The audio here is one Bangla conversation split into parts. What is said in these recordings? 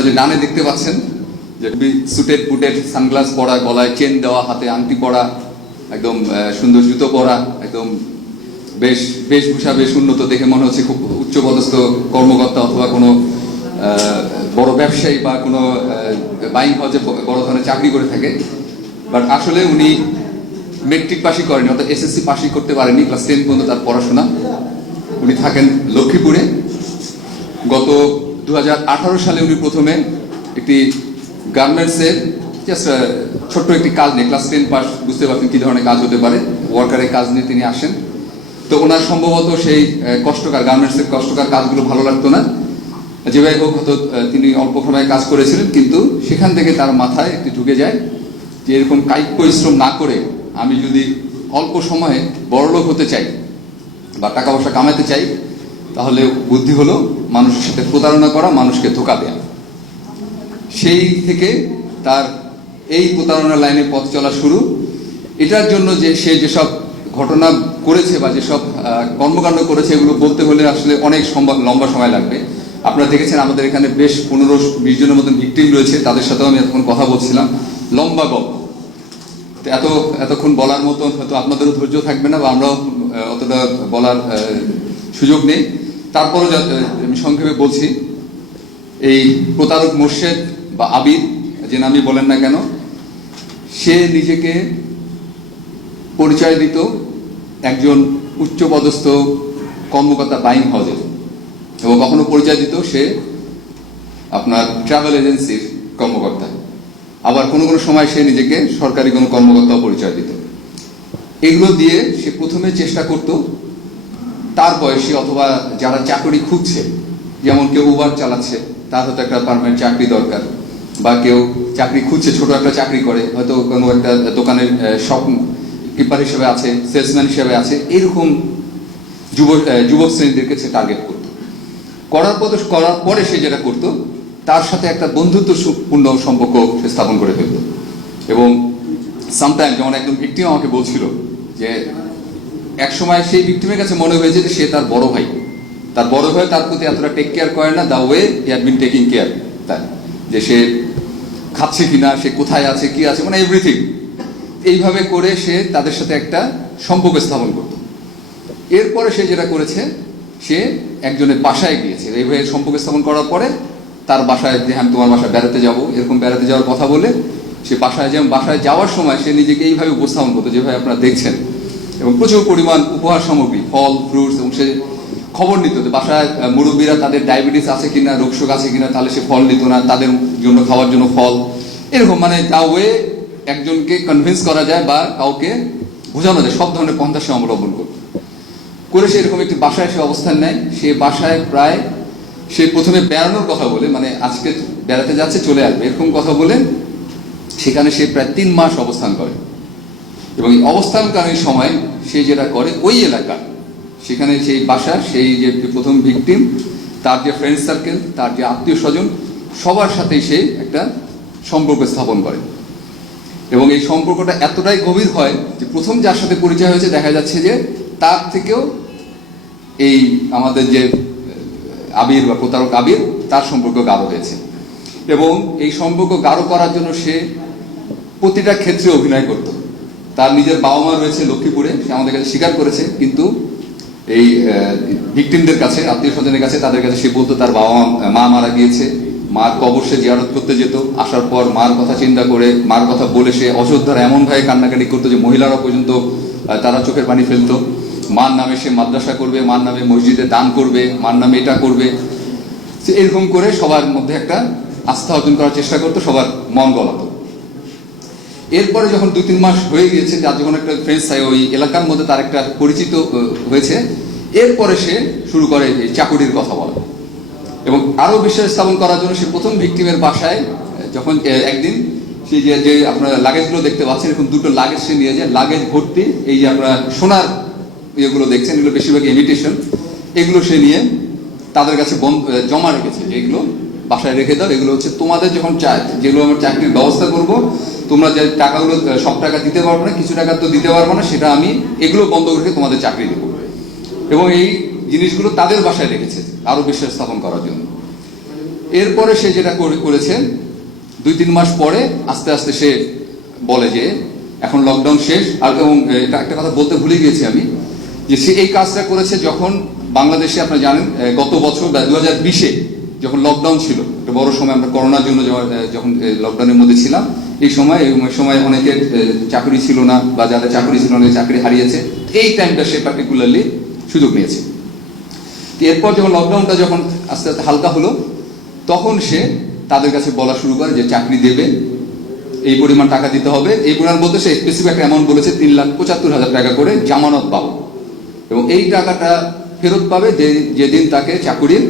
আপনারা যে ডানে দেখতে পাচ্ছেন যে সুটেড বুটেড সানগ্লাস পরা, গলায় চেন দেওয়া, হাতে আংটি পরা, একদম সুন্দর জুতো পরা, একদম বেশভূষা বেশ উন্নত, দেখে মনে হচ্ছে খুব উচ্চপদস্থ কর্মকর্তা অথবা কোনো বড় ব্যবসায়ী বা কোনো বাইং হাউসে বড় ধরনের চাকরি করে থাকে। বাট আসলে উনি মেট্রিক পাসই করেনি, অর্থাৎ এসএসসি পাসই করতে পারেনি, ক্লাস 10 পর্যন্ত তার পড়াশোনা। উনি থাকেন লক্ষ্মীপুরে। গত 2018 সালে উনি প্রথমে একটি গার্মেন্টসের জাস্ট ছোট্ট একটি কাজ নিয়ে, ক্লাস 10 পাস, বুঝতে পারছেন কি ধরনের কাজ হতে পারে, ওয়ার্কারের কাজ নিয়ে তিনি আসেন। তো ওনার সম্ভবত সেই গার্মেন্টসের কষ্টকর কাজগুলো ভালো লাগতো না, যেভাবে হোক হয়তো তিনি অল্প সময়ে কাজ করেছিলেন, কিন্তু সেখান থেকে তার মাথায় একটি ঢুকে যায় যে এরকম কায়িক পরিশ্রম না করে আমি যদি অল্প সময়ে বড়লোক হতে চাই বা টাকা পয়সা কামাতে চাই, তাহলে বুদ্ধি হলো মানুষের সাথে প্রতারণা করা, মানুষকে ধোঁকা দেয়া। সেই থেকে তার এই প্রতারণার লাইনে পথ চলা শুরু। এটার জন্য যে সে যেসব ঘটনা করেছে বা যেসব কর্মকাণ্ড করেছে, এগুলো বলতে হলে আসলে অনেক লম্বা সময় লাগবে। আপনারা দেখেছেন আমাদের এখানে বেশ 15-20 জনের মতন ভিকটিম রয়েছে, তাদের সাথেও আমি এতক্ষণ কথা বলছিলাম। লম্বা গল্প, এতক্ষণ বলার মতন হয়তো আপনাদেরও ধৈর্য থাকবে না বা আমরাও অতটা বলার সুযোগ নেই। তারপরও আমি সংক্ষেপে বলছি, এই প্রতারক মোর্শেদ বা আবির, যে নামই বলেন না কেন, সে নিজেকে পরিচয় দিত একজন উচ্চপদস্থ কর্মকর্তা বাইং হাউসের, এবং কখনো পরিচয় দিত সে আপনার ট্রাভেল এজেন্সির কর্মকর্তা। আবার কোনো কোনো সময় সে নিজেকে সরকারি কোনো কর্মকর্তাও পরিচয় দিত। এগুলো দিয়ে সে প্রথমে চেষ্টা করত তার বয়সী অথবা যারা চাকরি খুঁজছে, যেমন কেউ উবার চালাচ্ছে, তার হয়তো একটা পার্মানেন্ট চাকরি দরকার, বা কেউ চাকরি খুঁজছে, ছোট একটা চাকরি করে, হয়তো কোনো একটা দোকানের শপ কিপার হিসেবে আছে, সেলসম্যান হিসেবে আছে, এইরকম যুবক শ্রেণীদেরকে সে টার্গেট করত। করার পরে সে যেটা করত, তার সাথে একটা বন্ধুত্বপূর্ণ সম্পর্ক সে স্থাপন করে ফেলত। এবং সামটাইম, যেমন একজন ভিকটিম আমাকে বলছিল যে এক সময় সেই ভিকটিমের কাছে মনে হয়েছে যে সে তার বড় ভাই তার প্রতি এতটা টেক কেয়ার করে না, the way he had been taking care, তাই যে সে খাচ্ছে কিনা, সে কোথায় আছে, কি আছে, মানে এভরিথিং। এইভাবে করে সে তাদের সাথে একটা সম্পর্ক স্থাপন করত। এরপরে সে যেটা করেছে, সে একজনের বাসায় গিয়েছে। এইভাবে সম্পর্ক স্থাপন করার পরে তার বাসায়, যে আমি তোমার বাসায় বেড়াতে যাবো, এরকম বেড়াতে যাওয়ার কথা বলে সে বাসায় যাওয়ার সময় সে নিজেকে এইভাবে উপস্থাপন করতো যেভাবে আপনারা দেখছেন, এবং প্রচুর পরিমাণ উপহার সামগ্রী, ফল, ফ্রুটস, এবং সে খবর নিত যে বাসায় মুরব্বীরা তাদের ডায়াবেটিস আছে কিনা, রোগশোক আছে কিনা, তাহলে সে ফল নিত না, তাদের জন্য খাওয়ার জন্য ফল, এরকম মানে যা ওয়ে একজনকে কনভিন্স করা যায় বা কাউকে বোঝানো যায়, সব ধরনের পন্থা সে অবলম্বন করে সে এরকম একটি বাসায় সে অবস্থান নেয়। সে বাসায় প্রায়, সে প্রথমে বেড়ানোর কথা বলে, মানে আজকে বেড়াতে যাচ্ছে চলে আসবে, এরকম কথা বলে সেখানে সে প্রায় 3 মাস অবস্থান করে। এবং এই অবস্থানকালীন সময় সে যেটা করে, ওই এলাকা, সেখানে সেই বাসা, সেই যে প্রথম ভিকটিম, তার যে ফ্রেন্ড সার্কেল, তার যে আত্মীয় স্বজন, সবার সাথেই সে একটা সম্পর্ক স্থাপন করে। এবং এই সম্পর্কটা এতটাই গভীর হয় যে প্রথম যার সাথে পরিচয় হয়েছে, দেখা যাচ্ছে যে তার থেকেও এই আমাদের যে আবির বা প্রতারক আবির, তার সম্পর্ক গাঢ় হয়েছে। এবং এই সম্পর্ক গাঢ় করার জন্য সে প্রতিটা ক্ষেত্রে অভিনয় করত। তার নিজের বাবা মা রয়েছে লক্ষ্মীপুরে, সে আমাদের কাছে স্বীকার করেছে, কিন্তু এই ভিকটিমদের কাছে, আত্মীয় স্বজনের কাছে, তাদের কাছে সে বলতো তার মা মারা গিয়েছে, মার কবর সে জিয়ারত করতে যেত, আসার পর মার কথা চিন্তা করে, মার কথা বলে সে অযোধ্যার এমন ভাবে কান্নাকাটি করতো যে মহিলারা পর্যন্ত তারা চোখের পানি ফেলতো। মার নামে সে মাদ্রাসা করবে, মার নামে মসজিদে দান করবে, মার নামে এটা করবে, এরকম করে সবার মধ্যে একটা আস্থা অর্জন করার চেষ্টা করতো, সবার মন গলাতো। এরপরে যখন 2-3 মাস হয়ে গিয়েছে, যার যখন একটা ফ্রেন্ডস হয়, ওই এলাকার মধ্যে তার একটা পরিচিত হয়েছে, এরপরে সে শুরু করে চাকুরির কথা বলা। এবং আরো বিশ্বাস স্থাপন করার জন্য সে প্রথম ভিকটিমের বাসায় যখন একদিন সে যে আপনারা লাগেজগুলো দেখতে পাচ্ছেন, এরকম 2টো লাগেজ সে নিয়ে যায়, লাগেজ ভর্তি এই যে আপনারা সোনার ইয়েগুলো দেখছেন, এগুলো বেশিরভাগ ইমিটেশন, এগুলো সে নিয়ে তাদের কাছে জমা রেখেছে, এগুলো বাসায় রেখে দাও, এগুলো হচ্ছে তোমাদের যখন যেগুলো আমার চাকরির ব্যবস্থা করব, তোমরা যে টাকাগুলো, সব টাকা দিতে পারবো না, কিছু টাকা তো দিতে পারবো না, সেটা আমি এগুলো বন্ধ রেখে তোমাদের চাকরি দেবো। এবং এই জিনিসগুলো তাদের বাসায় রেখেছে আরো বিশ্বাস স্থাপন করার জন্য। এরপরে সে যেটা করেছে 2-3 মাস পরে আস্তে আস্তে সে বলে যে এখন লকডাউন শেষ। আর এবং এটা একটা কথা বলতে ভুলে গিয়েছি আমি, যে সে এই কাজটা করেছে যখন বাংলাদেশে আপনারা জানেন গত বছর 2020-এ যখন লকডাউন ছিল, একটা বড় সময়, আমরা করোনার জন্য যখন লকডাউনের মধ্যে ছিলাম, এই সময় অনেকের চাকরি ছিল না, বা যাদের চাকরি ছিল অনেকে চাকরি হারিয়েছে। এই টাইমটা সে পার্টিকুলারলি সুযোগ নিয়েছে। এরপর যখন লকডাউনটা যখন আস্তে আস্তে হালকা হলো, তখন সে তাদের কাছে বলা শুরু করে যে চাকরি দেবে, এই পরিমাণ টাকা দিতে হবে। এই পরিমাণ বলতে সে স্পেসিফিক একটা অ্যামাউন্ট বলেছে, 3,75,000 টাকা করে জামানত পাবো, এবং এই টাকাটা ফেরত পাবে যেদিন তাকে চাকরির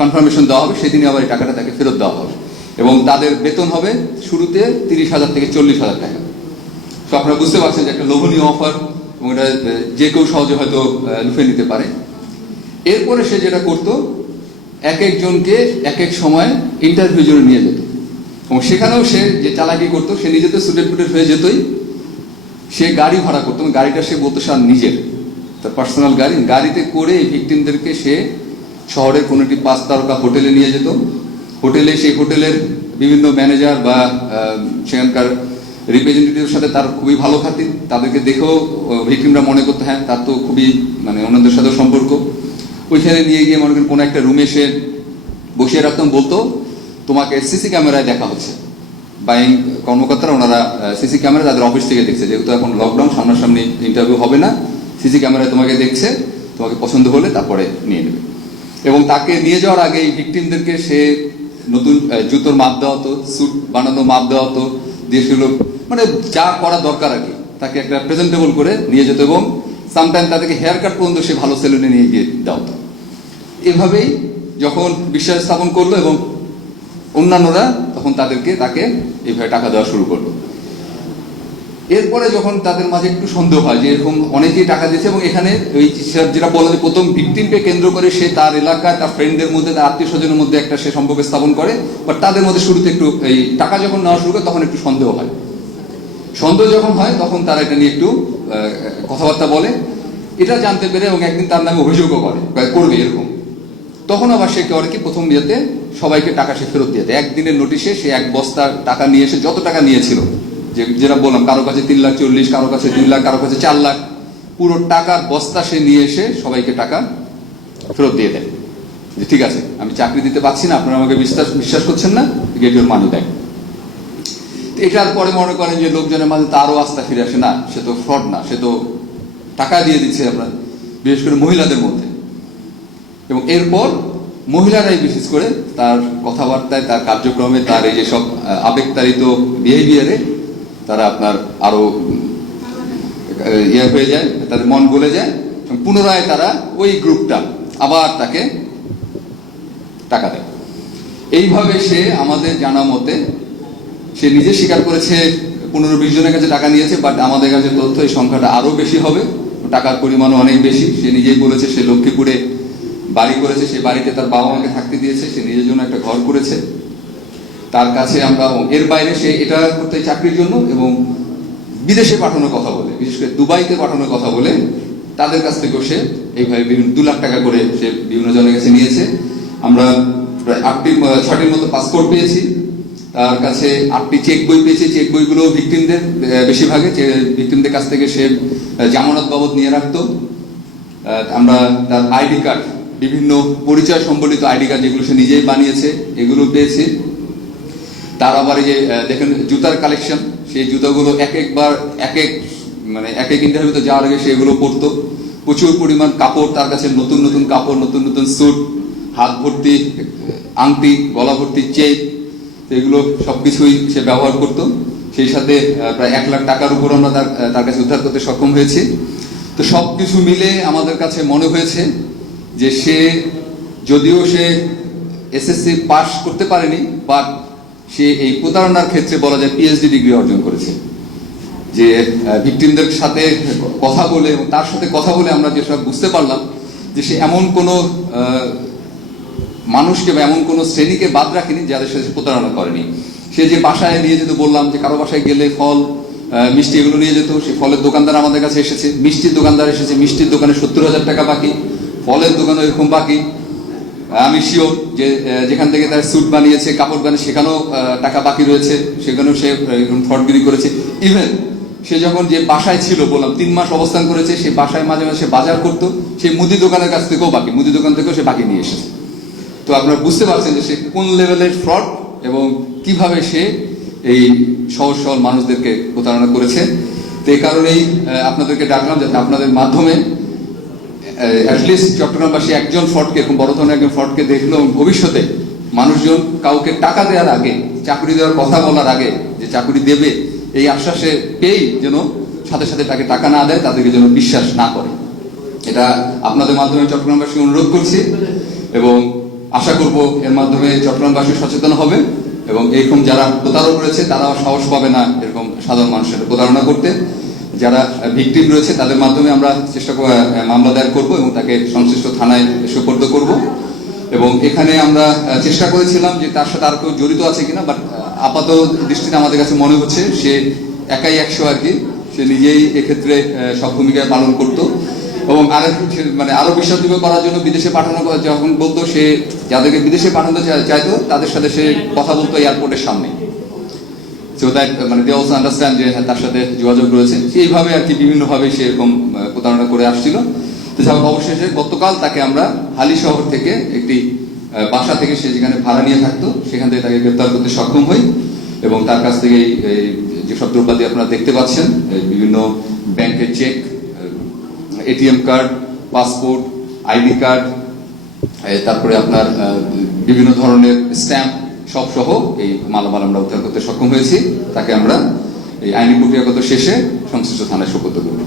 কনফার্মেশন দেওয়া হবে, সেদিনই আবার এই টাকাটা তাকে ফেরত দেওয়া হবে। এবং তাদের বেতন হবে শুরুতে 30,000 থেকে 40,000 টাকা। তো আপনারা বুঝতে পারছেন যে একটা লোভনীয় অফার, এবং এটা যে কেউ সহজে হয়তো লুফে নিতে পারে। এরপরে সে যেটা করতো, এক একজনকে এক এক সময় ইন্টারভিউ জন্য নিয়ে যেত, এবং সেখানেও সে যে চালাকি করতো, সে নিজে তো সুটেড ফুটেড হয়ে যেতই, সে গাড়ি ভাড়া করতো, গাড়িটা সে বলতো তার নিজের, তার পার্সোনাল গাড়িতে করে এই ভিকটিমদেরকে সে শহরের কোনো একটি 5 তারকা হোটেলে নিয়ে যেত। হোটেলে সেই হোটেলের বিভিন্ন ম্যানেজার বা সেখানকার রিপ্রেজেন্টেটিভের সাথে তার খুবই ভালো খাতির, তাদেরকে দেখেও ভিকটিমরা মনে করতো হ্যাঁ তার তো খুবই অন্যদের সাথে সম্পর্ক। ওইখানে নিয়ে গিয়ে মনে করেন কোনো একটা রুমে সে বসিয়ে রাখতাম, বলতো তোমাকে সিসি ক্যামেরায় দেখা হচ্ছে। বাইং কর্মকর্তারা ওনারা সিসি ক্যামেরা তাদের অফিস থেকে দেখছে, যেহেতু এখন লকডাউন, সামনাসামনি ইন্টারভিউ হবে না, সিসি ক্যামেরায় তোমাকে দেখছে, তোমাকে পছন্দ হলে তারপরে নিয়ে নেবে। এবং তাকে নিয়ে যাওয়ার আগে এই ভিকটিমদেরকে সে নতুন জুতোর মাপ দেওয়া হতো, স্যুট বানানো মাপ দেওয়া হতো, দিয়ে সেগুলো যা করা দরকার আর কি, তাকে একটা প্রেজেন্টেবল করে নিয়ে যেত, এবং সামটাইম তাদেরকে হেয়ার কাট পর্যন্ত সে ভালো সেলুনে নিয়ে গিয়ে দেওয়া হতো। এভাবেই যখন বিশ্বাস স্থাপন করলো, এবং অন্যান্যরা তখন তাকে এইভাবে টাকা দেওয়া শুরু করলো। এরপরে যখন তাদের মাঝে একটু সন্দেহ হয় যে এরকম অনেকেই টাকা দিচ্ছে, এবং এখানে ওই যেটা বললাম যে প্রথম ভিকটিমকে কেন্দ্র করে সে তার এলাকায় তার ফ্রেন্ডদের মধ্যে, তার আত্মীয় স্বজনের মধ্যে একটা সে সম্পর্ক স্থাপন করে, বাট তাদের মধ্যে শুরুতে একটু এই টাকা যখন নেওয়া শুরু করে তখন একটু সন্দেহ হয়। সন্দেহ যখন হয় তখন তারা এটা নিয়ে একটু কথাবার্তা বলে, এটা জানতে পেরে, এবং একদিন তার নামে অভিযোগও করবে এরকম। তখন আবার সে করে কি, প্রথম বিয়েতে সবাইকে টাকা সে ফেরত দিয়ে দেয়। একদিনের নোটিশে সে 1 বস্তা টাকা নিয়ে এসে, যত টাকা নিয়েছিল, যেটা বললাম, কারো কাছে 3,40,000, কারো কাছে 2 লাখ, কারো কাছে 4 লাখ, পুরো টাকার বস্তা সে নিয়ে এসে সবাইকে টাকা ফেরত দিয়ে দেয়, যে ঠিক আছে আমি চাকরি দিতে পারছি না, আপনারা আমাকে বিশ্বাস করছেন না, গেট ইউর মানি ব্যাক। এটার পরে মনে করেন যে লোকজনের মাঝে তারও আস্থা ফিরে আসে, না সে তো ফ্রড না, সে তো টাকা দিয়ে দিচ্ছে আমরা, বিশেষ করে মহিলাদের মধ্যে। এবং এরপর মহিলারাই বিশেষ করে তার কথাবার্তায়, তার কার্যক্রমে, তার এই যে সব আবেগতাড়িত বিহেভিয়ারে তারা আপনার আরো হয়ে যায়, তাদের মন গলে যায়, এবং পুনরায় তারা ওই গ্রুপটা আবার তাকে টাকা দেয়। এইভাবে সে আমাদের জানা মতে সে নিজে স্বীকার করেছে 15-20 জনের কাছে টাকা নিয়েছে, বাট আমাদের কাছে তথ্য এই সংখ্যাটা আরো বেশি হবে, টাকার পরিমাণও অনেক বেশি। সে নিজেই বলেছে সে লক্ষ্মীপুরে বাড়ি করেছে, সে বাড়িতে তার বাবা মাকে থাকতে দিয়েছে, সে নিজের জন্য একটা ঘর করেছে। তার কাছে আমরা, এর বাইরে সে এটা করতে চাকরির জন্য এবং বিদেশে পাঠানোর কথা বলে, বিশেষ করে দুবাইতে পাঠানোর কথা বলে, তাদের কাছ থেকেও সে এইভাবে 2 লাখ টাকা করে সে বিভিন্ন জনের কাছে নিয়েছে। আমরা প্রায় 6টির মতো পাসপোর্ট পেয়েছি, তার কাছে 8টি চেক বই পেয়েছি। চেক বইগুলো ভিকটিমদের, বেশিরভাগে ভিকটিমদের কাছ থেকে সে জামানত বাবদ নিয়ে রাখতো। আমরা তার আইডি কার্ড, বিভিন্ন পরিচয় সম্বলিত আইডি কার্ড যেগুলো সে নিজেই বানিয়েছে, এগুলো পেয়েছি। তার আবার এই যে দেখেন জুতার কালেকশন, সেই জুতাগুলো এক এক ইন্টারভিউতে যাওয়ার আগে সেগুলো পরতো। প্রচুর পরিমাণ কাপড় তার কাছে, নতুন নতুন কাপড়, নতুন নতুন স্যুট, হাত ভর্তি আংটি, গলা ভর্তি চেক, এগুলো সবকিছুই সে ব্যবহার করত। সেই সাথে প্রায় 1 লাখ টাকার উপর আমরা তার কাছে উদ্ধার করতে সক্ষম হয়েছি। তো সবকিছু মিলে আমাদের কাছে মনে হয়েছে যে সে, যদিও সে এসএসসি পাস করতে পারেনি, বাট সে এই প্রতারণার ক্ষেত্রে বলা যায় পিএইচডি ডিগ্রি অর্জন করেছে। যে ভিকটিমদের সাথে কথা বলে, তার সাথে কথা বলে আমরা যেসব বুঝতে পারলাম যে সে এমন কোনো মানুষকে বা এমন কোনো শ্রেণীকে বাদ রাখেনি যাদের সাথে প্রতারণা করেনি। সে যে বাসায় নিয়ে যেত, বললাম যে কারো বাসায় গেলে ফল, মিষ্টি এগুলো নিয়ে যেত, সে ফলের দোকানদার আমাদের কাছে এসেছে, মিষ্টির দোকানদার এসেছে, মিষ্টির দোকানে 70,000 টাকা বাকি, ফলের দোকানে এরকম বাকি। আমি শিওর যে যেখান থেকে তার স্যুট বানিয়েছে, কাপড় বানিয়ে, সেখানেও টাকা বাকি রয়েছে, সেখানেও সে ফ্রডগিরি করেছে। ইভেন সে যখন যে বাসায় ছিল, বললাম 3 মাস অবস্থান করেছে, সেই বাসায় মাঝে মাঝে সে বাজার করতো, সেই মুদি দোকানের কাছ থেকেও বাকি, মুদি দোকান থেকেও সে বাকি নিয়ে এসেছে। তো আপনারা বুঝতে পারছেন যে সে কোন লেভেলের ফ্রড এবং কিভাবে সে এই সহজ সরল মানুষদেরকে প্রতারণা করেছে। তো এই কারণেই আপনাদেরকে ডাকলাম, যাতে আপনাদের মাধ্যমে অ্যাটলিস্ট চট্টগ্রামবাসী একজন ফ্রডকে, এরকম বড় ধরনের একজন ফ্রডকে দেখলো, ভবিষ্যতে মানুষজন কাউকে টাকা দেওয়ার আগে, চাকরি দেওয়ার কথা বলার আগে, যে চাকরি দেবে এই আশ্বাসে পেয়েই যেন সাথে সাথে তাকে টাকা না দেয়, তাদেরকে যেন বিশ্বাস না করে। এটা আপনাদের মাধ্যমে চট্টগ্রামবাসী অনুরোধ করছি এবং আশা করব এর মাধ্যমে চট্টগ্রামবাসী সচেতন হবে এবং এরকম যারা প্রতারক রয়েছে তারাও সাহস পাবে না এরকম সাধারণ মানুষের প্রতারণা করতে। যারা ভিকটিম রয়েছে তাদের মাধ্যমে আমরা মামলা দায়ের করব এবং তাকে সংশ্লিষ্ট থানায় সোপর্দ করব। এবং এখানে আমরা চেষ্টা করেছিলাম যে তার সাথে আর কেউ জড়িত আছে কিনা, বাট আপাত দৃষ্টিতে আমাদের কাছে মনে হচ্ছে সে একাই 100 আর কি, সে নিজেই এক্ষেত্রে সব ভূমিকা পালন করতো। এবং আরো বিশ্বাসযোগ্য করার জন্য বিদেশে পাঠানো, যখন বলতো সে যাদেরকে বিদেশে পাঠাতে চাইতো তাদের সাথে সে কথা বলতো এয়ারপোর্টের সামনে। So that they also understand যে তার সাথে যোগাযোগ রয়েছে। এইভাবে আর কি বিভিন্নভাবে সে এরকম প্রতারণা করে আসছিল। তো যাই হোক, অবশেষে গতকাল তাকে আমরা হালি শহর থেকে একটি বাসা থেকে, সে যেখানে ভাড়া নিয়ে থাকতো, সেখান থেকে তাকে গ্রেপ্তার করতে সক্ষম হই এবং তার কাছ থেকে যেসব দ্রব্যাদি আপনারা দেখতে পাচ্ছেন, বিভিন্ন ব্যাংকের cheque, ATM card, passport, ID card, তারপরে আপনার বিভিন্ন ধরনের স্ট্যাম্প সব সহ এই মালামাল আমরা উদ্ধার করতে সক্ষম হয়েছি। তাকে আমরা এই আইনি প্রক্রিয়াগত শেষে সংশ্লিষ্ট থানায় সোপর্দ করব।